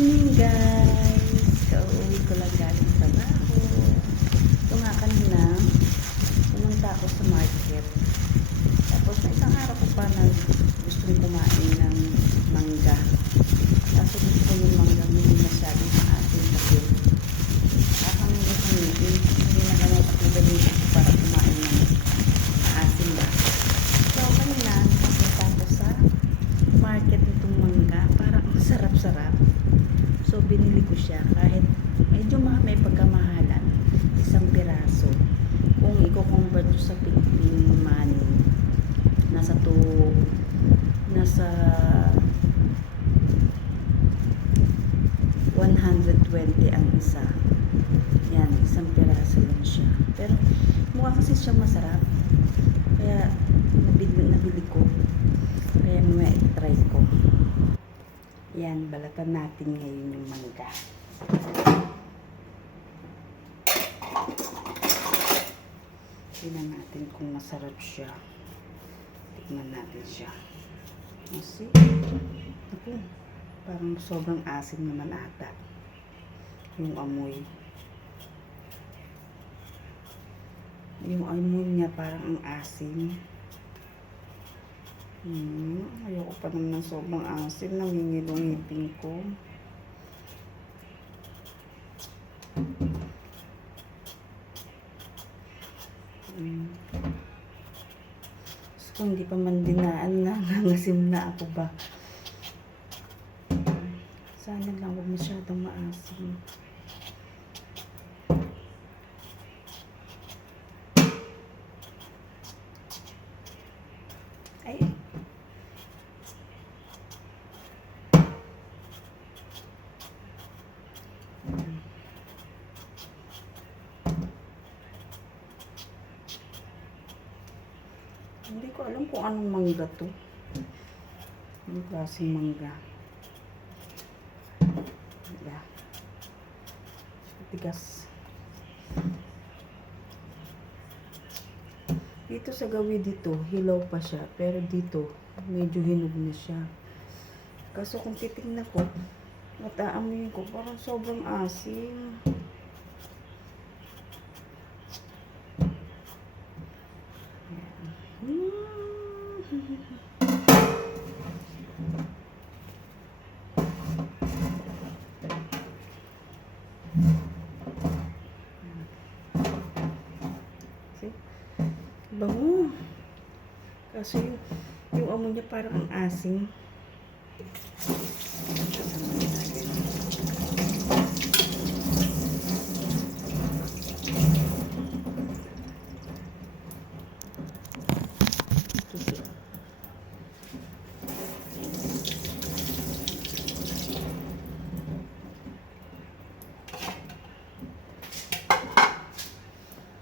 evening guys! Kauwi ko lang galing sa trabaho. Ito nga kanina, pumunta ako sa market. Tapos na isang araw ko pa na gustong kumain ng mangga. Kaso gusto ko yung mangga hindi masyadong maasin kasi kakang gamitin. Hindi na naman patugalitin ko para kumain ng maasin ba. So kanina, napunta ako sa market nitong mangga. Parang sarap-sarap. So, binili ko siya kahit medyo may pagkamahalan. Isang piraso. Kung i-convert sa Philippine money, nasa 120 ang isa. Yan, isang piraso lang siya. Pero, mukha kasi siya masarap. Kaya, nabili ko. Kaya, may try ko. Yan, balatan natin ngayon yung mangga. Tingnan natin kung masarap siya. Tingnan natin siya. Kasi, ako, parang sobrang asim naman ata. Yung amoy. Yung amoy niya parang ang asim. Ayoko pa naman ng sobrang asim. Nangingilong ngipin ko. So, kung hindi pa man dinaan na, nangasim na ako ba? Sana lang huwag masyadong maasim. Ay, hindi ko alam kung anong mangga to. Anong klaseng mangga. Yeah. Tigas. Dito sa gawin dito, hilaw pa siya. Pero dito, medyo hinog na siya. Kaso kung titignan ko, mataamoyin ko, parang sobrang asim. See? Bango. Kasi yung amoy niya parang ang asim.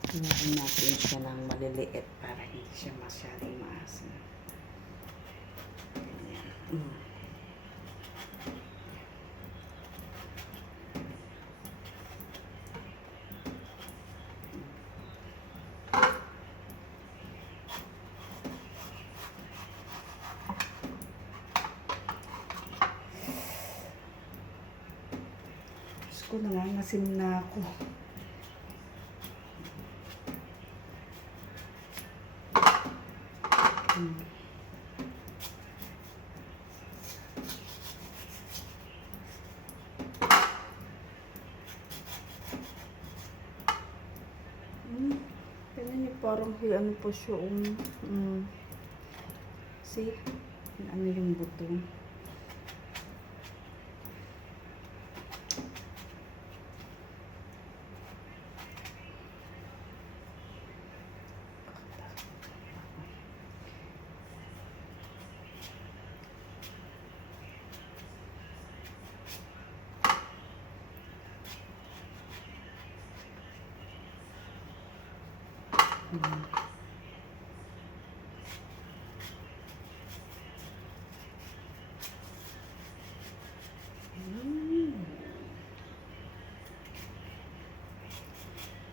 Hinahin natin siya ng maliliit para hindi siya masyadong maasim. Gusto ko nangangasim na ako. Tignan niyo parang ano pa siya. See? Ano yung buto.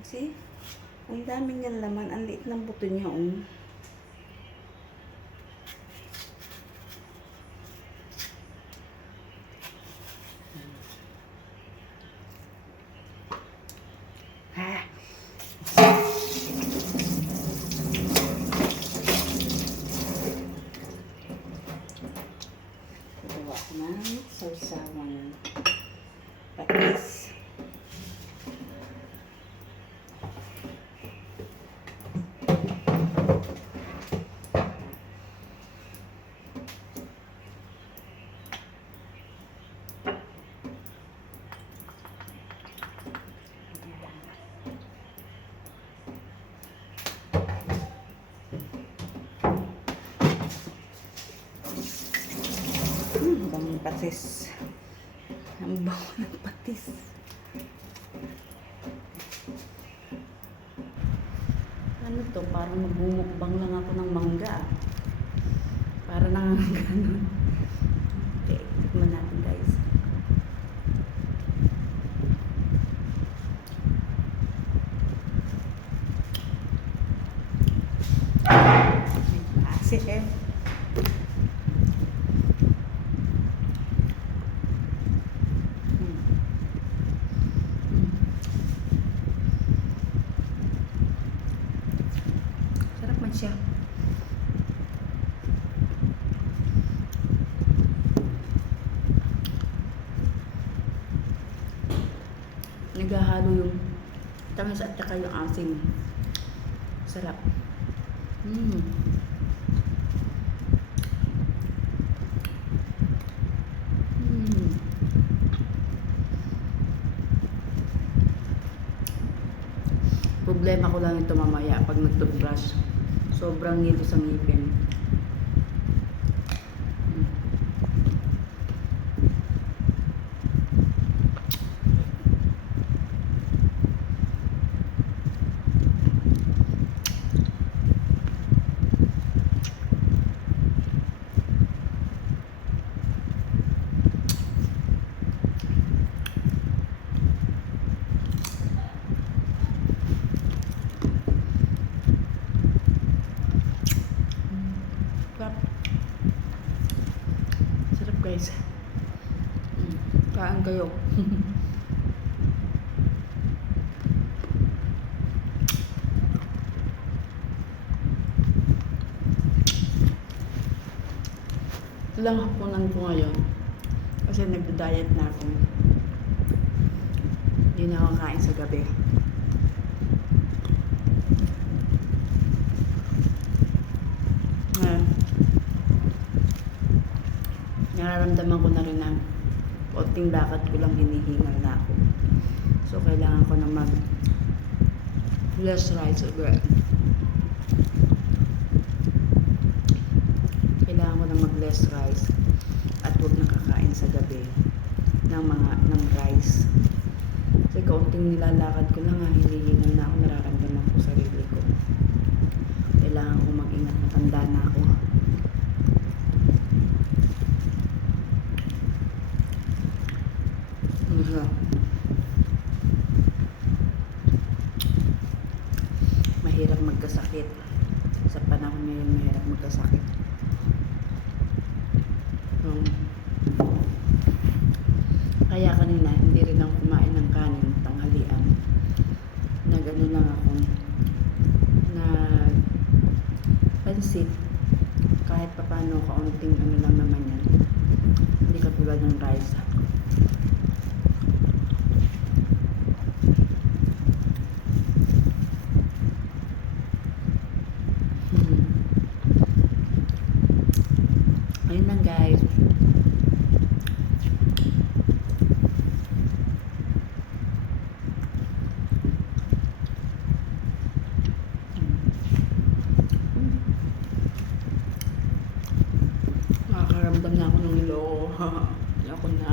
See? Ang dami niyang laman. Ang liit ng buto niya. Gagawa ko ng sausawang patis. Ang patis. Ang baho ng patis. Ano to? Parang magbumukbang lang ako ng mangga. Para nang ganun. Okay, tikman natin guys. Asin. Sarap man siya. Naghahalo yung tamis at saka yung asin. Sarap. Problema ko lang ito mamaya pag nag-toothbrush. Sobrang nilo sa ngipin. Sarap guys. Kain kayo. Ito lang hapunan ko ngayon. Kasi nagda-diet na ako. Hindi na ako kain sa gabi. Nararamdaman ko na rin na konting lakad ko lang hinihingal na ako. So, kailangan ko na mag less rice again. Kailangan ko na mag less rice at huwag nang kakain sa gabi ng rice. Kasi konting nilalakad ko lang hinihingal na ako, nararamdaman ko sarili ko. Kailangan ko mag-ingat, matanda na ako. Mahirap magkasakit. Sa panahon ngayon, mahirap magkasakit. Kaya kanina, hindi rin ako kumain ng kanin, tanghalian. Nag-ano lang ako, pansit. Kahit papano, kaunting ano lang naman yan. Hindi katulad ng rice. Ayun lang guys. Nakakaramdam na ako ng ilo. Ako na.